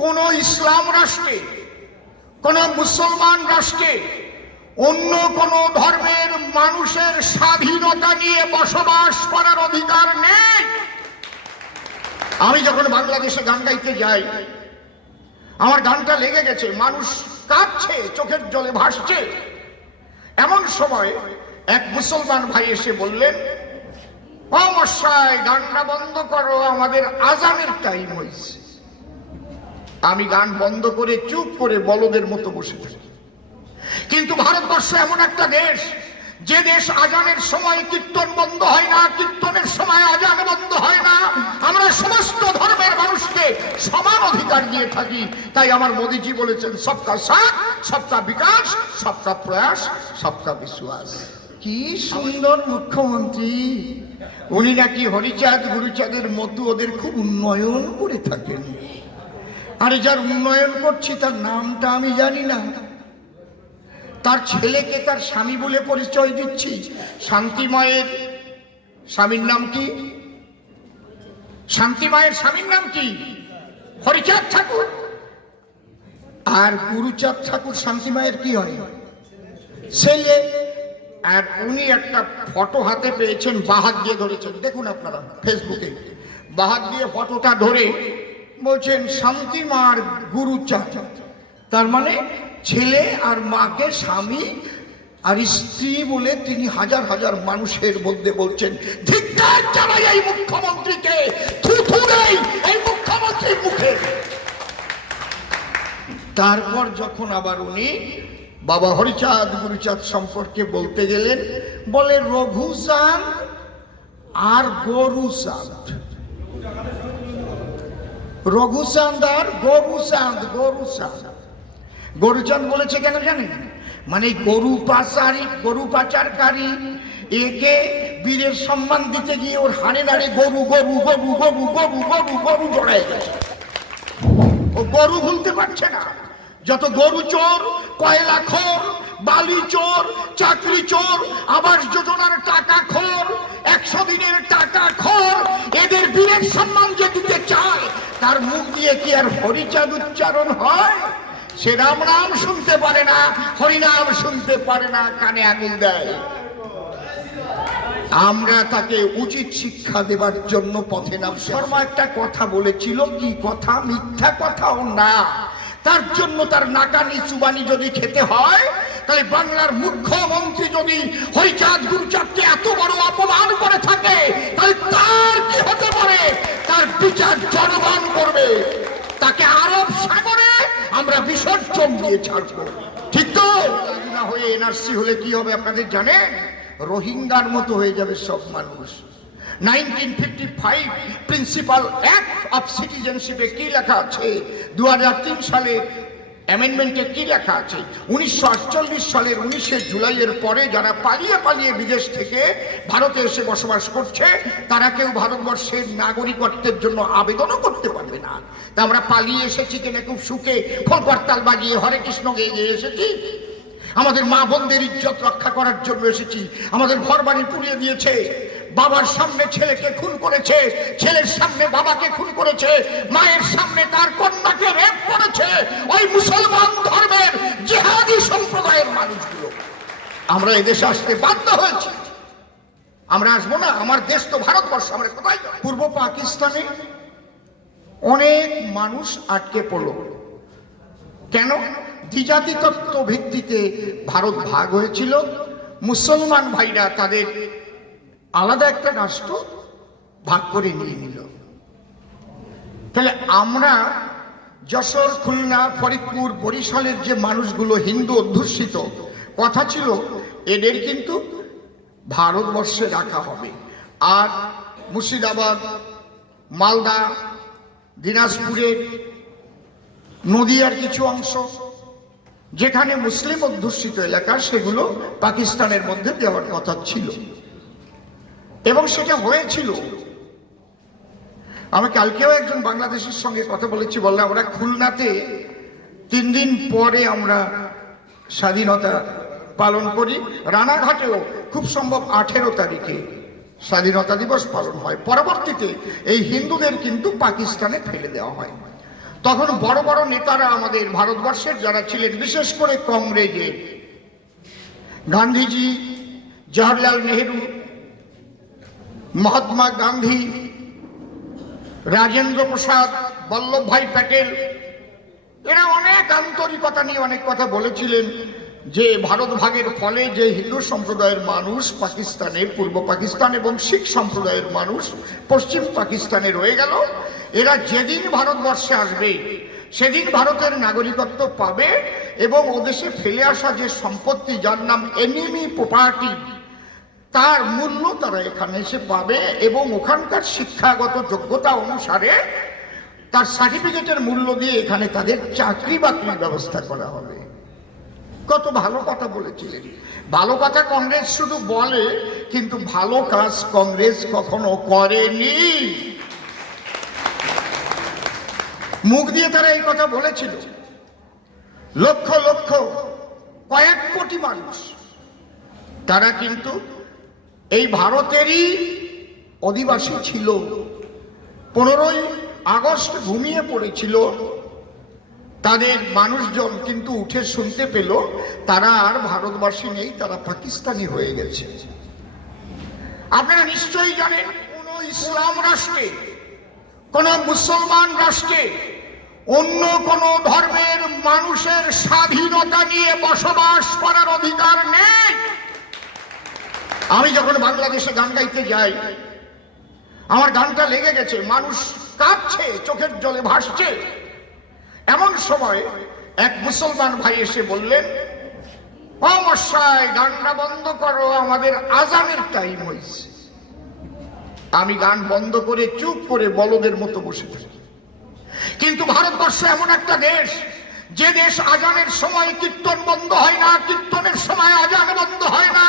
কোন ইসলাম রাষ্ট্রে, কোন মুসলমান রাষ্ট্রে অন্য কোন ধর্মের মানুষের স্বাধীনতা নিয়ে বসবাস করার অধিকার নেই। আমি যখন বাংলাদেশে গান গাইতে যাই, আমার গানটা লেগে গেছে, মানুষ কাঁদছে, চোখের জলে ভাসছে। এমন সময় এক মুসলমান ভাই এসে বললেন, ও মশাই গানটা বন্ধ করো, আমাদের আজানের টাইম হয়েছে। আমি গান বন্ধ করে চুপ করে বলদের মতো বসে থাকি। কিন্তু ভারতবর্ষ এমন একটা দেশ, যে দেশ আজানের সময় কীর্তন বন্ধ হয় না, কীর্তনের সময় আজান বন্ধ হয় না। আমরা সমস্ত ধর্মের মানুষকে সমান অধিকার দিয়ে থাকি। তাই আমার মোদিজি বলেছেন, সবকা সাথ, সবকা বিকাশ, সবকা প্রয়াস, সবকা বিশ্বাস। কি সুন্দর মুখ্যমন্ত্রী! উনি নাকি হরিচাঁদ গুরুচাঁদের মতো ওদের খুব উন্নয়ন করে থাকেন। আরে যার উন্নয়ন করছি তার নামটা আমি জানি না, তার ছেলেকে তার স্বামী বলে পরিচয় দিচ্ছি। শান্তিময়ের স্বামীর নাম কি? শান্তিময়ের স্বামীর নাম কি? হরিচাঁদ ঠাকুর। আর গুরুচাঁদ ঠাকুর শান্তিময়ের কি হয়? ছেলে। আর উনি একটা ফটো হাতে পেয়েছেন, বাহাত দিয়ে ধরেছেন, দেখুন আপনারা ফেসবুকে, বাহাত দিয়ে ফটোটা ধরে বলছেন শান্তিমার গুরুচাঁদ। তার মানে ছেলে আর মাকে স্বামী আর স্ত্রী বলে তিনি হাজার হাজার মানুষের মধ্যে বলছেন, ধিক্কার জানাই এই মুখ্যমন্ত্রীকে, থুথু দেই এই মুখ্যমন্ত্রীর মুখে। তারপর যখন আবার উনি বাবা হরিচাঁদ গুরুচাঁদ সম্পর্কে বলতে গেলেন, বলে রঘুচাঁদ আর গরুচাঁদ। রঘুচাঁদ আর গরুচাঁদ। গরুচাঁদ বলেছে কেন জানেন? মানে গরু পাচারকারী একে বীরের সম্মান দিতে গিয়ে ওর হাড়ে নাড়ে গরু গরু গরু গরু গরু গরু গরু জড়ায় গেছে। ও গরু ভুলতে পারছে না। যত গরু চোর, কয়লা খোর, বালি চোর, চাকরি চোর, আবাস যোজনার টাকা খোর, 100 দিনের টাকা খোর, এদের বীরের সম্মান যে দিতে চায়, তার মুখ দিয়ে কি আর হরিচাঁদ উচ্চারণ হয়? সে রাম নাম শুনতে পারে না, হরিনাম শুনতে পারে না, কানে আঙুল দেয়। আমরা তাকে উচিত শিক্ষা দেবার জন্য পথে নাম। শর্মা একটা কথা বলেছিল, কি কথা? মিথ্যা কথাও না। তার জন্য তার নাকানি চুবানি যদি খেতে হয়, তাহলে বাংলার মুখ্যমন্ত্রী যদি হরিচাঁদ গুরুচাঁদকে এত বড় অপমান করে থাকে, তাহলে তার কি হতে পারে? তার বিচার জনগণ করবে। তাকে আরব সাগরে আমরা বিসর্জন দিয়ে ছাড়বো, ঠিক তো? না হয়ে এনআরসি হলে কি হবে আপনাদের জানেন? রোহিঙ্গার মতো হয়ে যাবে সব মানুষ। 1955 প্রিন্সিপাল অ্যাক্ট অফ সিটিজেনশিপে কি লেখা আছে? 2003 সালে অ্যামেন্ডমেন্টে কি লেখা আছে? 1948 সালের 19 জুলাইয়ের পরে যারা পালিয়ে পালিয়ে বিদেশ থেকে ভারতে এসে বসবাস করছে, তারা কেউ ভারতবর্ষের নাগরিকত্বের জন্য আবেদনও করতে পারবে না। তা আমরা পালিয়ে এসেছি কিনা খুব সুখে ফোন করতাল বাজিয়ে হরে কৃষ্ণ গেয়ে এসেছি? আমাদের মা বোনদের ইজ্জত রক্ষা করার জন্য এসেছি। আমাদের ঘর বাড়ি পুড়িয়ে দিয়েছে, বাবার সামনে ছেলেকে খুন করেছে, ছেলের সামনে বাবাকে খুন করেছে, মায়ের সামনে তার কন্যাকে রেপ করেছে ওই মুসলমান ধর্মের জিহাদি সম্প্রদায়ের মানুষগুলো। আমরা এদেশে আসতে বাধ্য হয়েছি। আমরা আসবো না? আমার দেশ তো ভারতবর্ষ। আমরা কোথায়? পূর্ব পাকিস্তানে অনেক মানুষ আটকে পড়ল। কেন? দ্বিজাতি তত্ত্ব ভিত্তিতে ভারত ভাগ হয়েছিল। মুসলমান ভাইরা তাদের আলাদা একটা রাষ্ট্র ভাগ করে নিয়ে নিল। তাহলে আমরা যশোর, খুলনা, ফরিদপুর, বরিশালের যে মানুষগুলো হিন্দু অধ্যুষিত, কথা ছিল এদের কিন্তু ভারতবর্ষে রাখা হবে। আর মুর্শিদাবাদ, মালদা, দিনাজপুরের, নদিয়ার কিছু অংশ যেখানে মুসলিম অধ্যুষিত এলাকা, সেগুলো পাকিস্তানের মধ্যে দেওয়ার কথা ছিল এবং সেটা হয়েছিল। আমি কালকেও একজন বাংলাদেশের সঙ্গে কথা বলেছি, বললাম আমরা খুলনাতে 3 দিন পরে আমরা স্বাধীনতা পালন করি। রানাঘাটেও খুব সম্ভব 18 তারিখে স্বাধীনতা দিবস পালন হয়। পরবর্তীতে এই হিন্দুদের কিন্তু পাকিস্তানে ফেলে দেওয়া হয়। তখন বড় বড় নেতারা আমাদের ভারতবর্ষের যারা ছিলেন, বিশেষ করে কংগ্রেসের গান্ধীজি, জওহরলাল নেহেরু, মহাত্মা গান্ধী, রাজেন্দ্র প্রসাদ, বল্লভভাই প্যাটেল, এরা অনেক আন্তরিকতা নিয়ে অনেক কথা বলেছিলেন যে ভারত ভাগের ফলে যে হিন্দু সম্প্রদায়ের মানুষ পাকিস্তানে, পূর্ব পাকিস্তান এবং শিখ সম্প্রদায়ের মানুষ পশ্চিম পাকিস্তানে রয়ে গেল, এরা যেদিন ভারতবর্ষে আসবে সেদিন ভারতের নাগরিকত্ব পাবে এবং ওদেশে ফেলে আসা যে সম্পত্তি যার নাম এনিমি প্রপার্টি, তার মূল্য তারা এখানে এসে পাবে এবং ওখানকার শিক্ষাগত যোগ্যতা অনুসারে তার সার্টিফিকেটের মূল্য দিয়ে এখানে তাদের চাকরি বাকরির ব্যবস্থা করা হবে। কত ভালো কথা বলেছিলেন। ভালো কথা কংগ্রেস শুধু বলে, কিন্তু ভালো কাজ কংগ্রেস কখনো করেনি। মুখ দিয়ে তারা এই কথা বলেছিল। লক্ষ লক্ষ, কয়েক কোটি মানুষ তারা কিন্তু এই ভারতেরই অধিবাসী ছিল। 15ই আগস্ট ঘুমিয়ে পড়েছিল, তাদের মানুষজন কিন্তু উঠে শুনতে পেল তারা আর ভারতবাসী নেই, তারা পাকিস্তানি হয়ে গেছে। আপনারা নিশ্চয়ই জানেন, কোন ইসলাম রাষ্ট্রে, কোন মুসলমান রাষ্ট্রে অন্য কোন ধর্মের মানুষের স্বাধীনতা নিয়ে বসবাস করার অধিকার নেই। আমি যখন বাংলাদেশে গান গাইতে যাই, আমার গানটা লেগে গেছে, মানুষ কাঁদছে, চোখের জলে ভাসছে। এমন সময় এক মুসলমান ভাই এসে বললেন, ও মশাই গানটা বন্ধ করো, আমাদের আজানের টাইম হয়েছে। আমি গান বন্ধ করে চুপ করে বলদের মতো বসে থাকি। কিন্তু ভারতবর্ষ এমন একটা দেশ, যে দেশ আজানের সময় কীর্তন বন্ধ হয় না, কীর্তনের সময় আজান বন্ধ হয় না।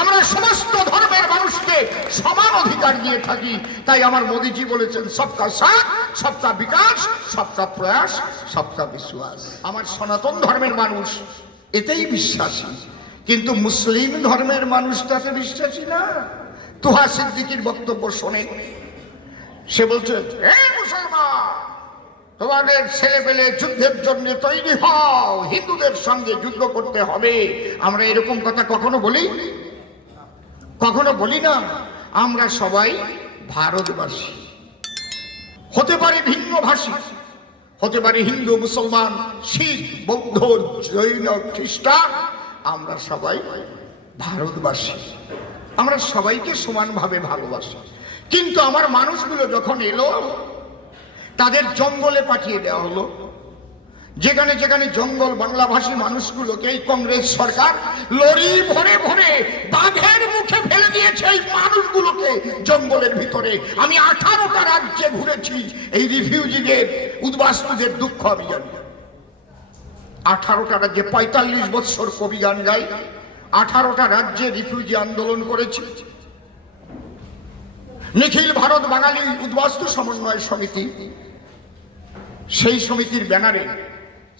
আমরা সমস্ত ধর্মের মানুষকে সমান অধিকার দিয়ে থাকি। তাই আমার মোদিজি বলেছেন, সবকা সাথ, সবকা বিকাশ, সবকা প্রয়াস, সবকা বিশ্বাস। আমার সনাতন ধর্মের মানুষ এতেই বিশ্বাসী, কিন্তু মুসলিম ধর্মের মানুষ তাতে বিশ্বাসী না। তুহা সিদ্দিকীর বক্তব্য শোনেন। সে বলছে, হে মুসলমান, তোমাদের ছেলে পেলে যুদ্ধের জন্য তৈরি হও, হিন্দুদের সঙ্গে যুদ্ধ করতে হবে। আমরা এরকম কথা কখনো বলি? কখনো বলি না। আমরা সবাই ভারতবাসী, হতে পারে ভিন্ন ভাষী, হতে পারে হিন্দু, মুসলমান, শিখ, বৌদ্ধ, জৈন, খ্রিস্টান, আমরা সবাই ভারতবাসী। আমরা সবাইকে সমানভাবে ভালোবাসি। কিন্তু আমার মানুষগুলো যখন এলো, তাদের জঙ্গলে পাঠিয়ে দেওয়া হলো। যেখানে যেখানে জঙ্গল, বাংলাভাষী মানুষগুলোকে এই কংগ্রেস সরকার লরি ভরে ভরে বাঘের মুখে ফেলে দিয়েছে। এই মানুষগুলোকে জঙ্গলের ভিতরে আমি 18টা রাজ্যে ঘুরেছি। এই রিফিউজিদের, উদ্বাস্তুদের দুঃখ আমি জানি। 18টা রাজ্যে 45 বছর কবি গান গাই। 18টা রাজ্যে রিফিউজি আন্দোলন করেছি। নিখিল ভারত বাঙালি উদ্বাস্তু সমন্বয় সমিতি, সেই সমিতির ব্যানারে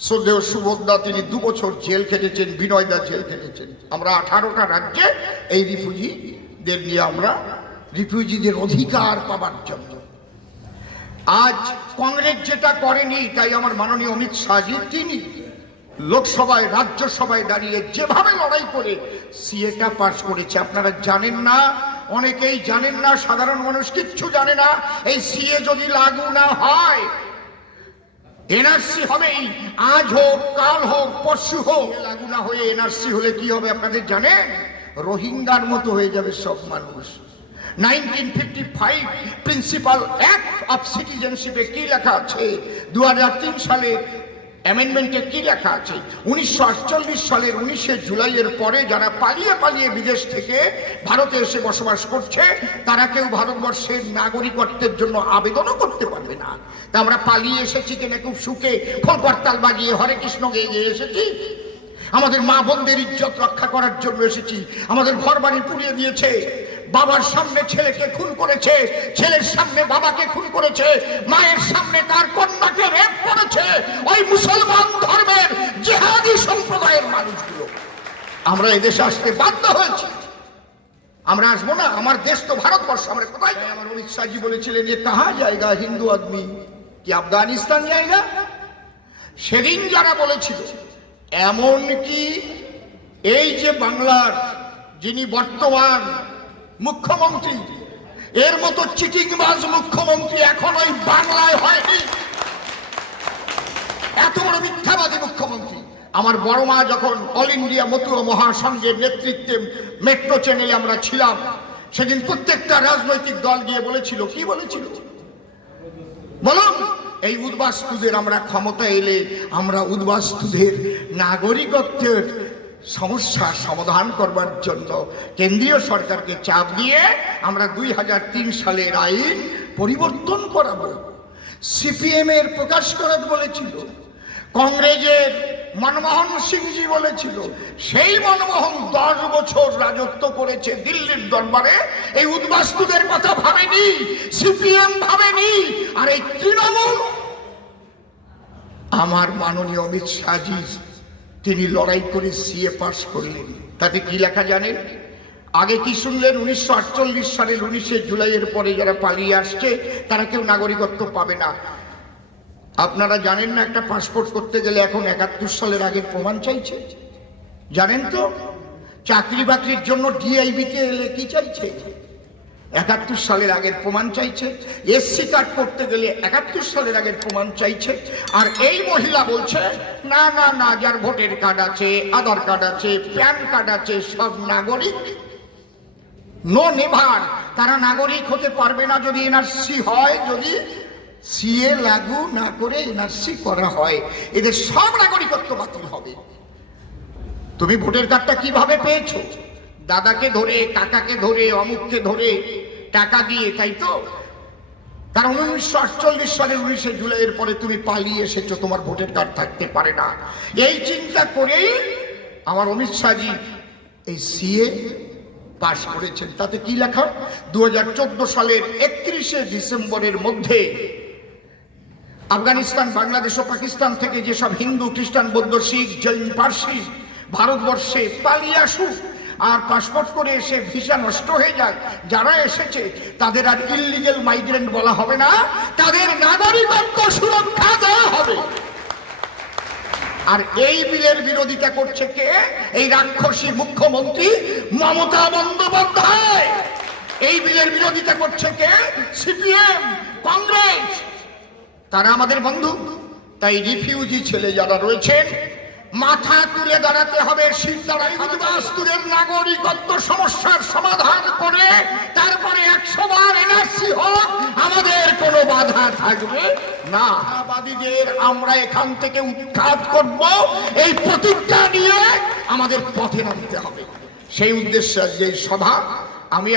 শ্রদ্ধেয় সুবোধদা, তিনি 2 বছর জেল খেটেছেন, বিনয়দা জেল খেটেছেন। আমরা 18টা রাজ্যে এই রিফিউজিদের নিয়ে, আমরা রিফিউজিদের অধিকার পাবার জন্য। আজ কংগ্রেস যেটা করেনি, তাই আমার মাননীয় অমিত শাহজি তিনি লোকসভায়, রাজ্যসভায় দাঁড়িয়ে যেভাবে লড়াই করে সিএটা পাস করেছে। আপনারা জানেন না, অনেকেই জানেন না, সাধারণ মানুষ কিচ্ছু জানে না। এই সিএ যদি লাগু না হয়, এনআরসি হবেই, আজ হোক, কাল হোক, পরশু হোক। লাগু না হয়ে এনআরসি হলে কি হবে আপনাদের জানেন? রোহিঙ্গার মতো হয়ে যাবে সব মানুষ। 1955 প্রিন্সিপাল অ্যাক্ট অফ সিটিজেনশিপে কি লেখা আছে? 2003 সালে অ্যামেন্ডমেন্টে কি লেখা আছে? 1948 সালের 19শে জুলাইয়ের পরে যারা পালিয়ে পালিয়ে বিদেশ থেকে ভারতে এসে বসবাস করছে, তারা কেউ ভারতবর্ষের নাগরিকত্বের জন্য আবেদনও করতে পারবে না। তা আমরা পালিয়ে এসেছি কিনা খুব সুখে ফোন করতাল বাজিয়ে হরে কৃষ্ণ গেয়ে এসেছি? আমাদের মা বোনদের ইজ্জত রক্ষা করার জন্য এসেছি। আমাদের ঘর বাড়ি পুড়িয়ে দিয়েছে, বাবার সামনে ছেলেকে খুন করেছে, ছেলের সামনে বাবাকে খুন করেছে, মায়ের সামনে তার কন্যাকে রেপ করেছে ওই মুসলমান ধর্মের জিহাদি সম্প্রদায়ের মানুষগুলো। আমরা এদেশে আসতে বাধ্য হয়েছি। আমরা আসবো না? আমার দেশ তো ভারতবর্ষ, আমরা কোথায়? আমার অমিত শাহজি বলেছিলেন, এ কাহা জায়গা হিন্দু আদমি কি আফগানিস্তান জায়গা? সেদিন যারা বলেছিল, এমন কি এই যে বাংলার যিনি বর্তমান মুখ্যমন্ত্রী, এর মতো চিটিংবাজ মুখ্যমন্ত্রী এখন ওই বাংলায় হয়নি। এত বড় মিথ্যাবাদী মুখ্যমন্ত্রী। আমার বড় মা যখন অল ইন্ডিয়া মতুয়া মহাসংঘের নেতৃত্বে মেট্রো চ্যানেলে আমরা ছিলাম, সেদিন প্রত্যেকটা রাজনৈতিক দল গিয়ে বলেছিল, কি বলেছিল বলুন, এই উদ্বাস্তুদের আমরা ক্ষমতা এলে আমরা উদ্বাস্তুদের নাগরিকত্বের সমস্যার সমাধান করবার জন্য কেন্দ্রীয় সরকারকে চাপ দিয়ে আমরা 2003 সালের আইন পরিবর্তন করাবো। সিপিএম এর প্রকাশ করাত বলেছিল, কংগ্রেসের মনমোহন সিংজি বলেছিল। সেই মনমোহন 10 বছর রাজত্ব করেছে দিল্লির দরবারে, এই উদ্বাস্তুদের কথা ভাবেনি, সিপিএম ভাবেনি। আর এই তৃণমূল, আমার মাননীয় অমিত শাহজি তিনি লড়াই করে সিএ পাস করলেন। তাতে কি লেখা জানেন? আগে কি শুনলেন? 1948 সালের 19শে জুলাইয়ের পরে যারা পালিয়ে আসছে তারা কেউ নাগরিকত্ব পাবে না। আপনারা জানেন না, একটা পাসপোর্ট করতে গেলে এখন 71 সালের আগের প্রমাণ চাইছে, জানেন তো? চাকরি বাকরির জন্য ডিআইবিতে এলে কি চাইছে? 71 সালের আগের প্রমাণ চাইছে। এসসি কার্ড করতে গেলে 71 সালের আগের প্রমাণ চাইছে। আর এই মহিলা বলছে, না না না, যার ভোটার কার্ড আছে, আধার কার্ড আছে, প্যান কার্ড আছে, সব নাগরিক। নো নেভার, তারা নাগরিক হতে পারবে না যদি এনআরসি হয়, যদি সিএ লাগু না করে এনআরসি করা হয়, এদের সব নাগরিকত্ব বাতিল হবে। তুমি ভোটার কার্ডটা কিভাবে পেয়েছো? দাদাকে ধরে, কাকাকে ধরে, অমুককে ধরে টাকা দিয়ে, তাই তো? কারণ 1948 সালের 19শে জুলাইয়ের পরে তুমি পালিয়ে এসেছো, তোমার ভোটার কার্ড থাকতে পারে না। এই চিন্তা করেই আমার অমিত শাহজি এই সিএ পাশ করেছেন। তাতে কি লেখা? 2014 সালের 31শে ডিসেম্বরের মধ্যে আফগানিস্তান, বাংলাদেশ ও পাকিস্তান থেকে যেসব হিন্দু, খ্রিস্টান, বৌদ্ধ, শিখ, জৈন, পার্সি ভারতবর্ষে পালিয়ে আসুক আর পাসপোর্ট করে এসে ভিসা নষ্ট হয়ে যায়, যারা এসেছে তাদের আর ইললিগেল মাইগ্রেন্ট বলা হবে না, তাদের নাগরিকত্ব সুরক্ষা দেওয়া হবে। আর এই বিলের বিরোধিতা করছে কে? এই রাক্ষসী মুখ্যমন্ত্রী মমতা বন্দ্যোপাধ্যায়। এই বিলের বিরোধিতা করছে কে? সিপিএম, কংগ্রেস। তারা আমাদের বন্ধু। তাই রিফিউজি ছেলে যারা রয়েছেন, মাথা তুলে দাঁড়াতে হবে। শিরদাঁড়াই উদ্বাস্তুদের নাগরিকত্ব সমস্যার সমাধান করে তারপরে 100 বার এনআরসি হোক, আমাদের কোনো বাধা থাকবে না। বাদীদের আমরা এখান থেকে উৎখাত করব, এই প্রতিজ্ঞা নিয়ে আমাদের পথে নামতে হবে। সেই উদ্দেশ্যে আজকে এই সভা। আমি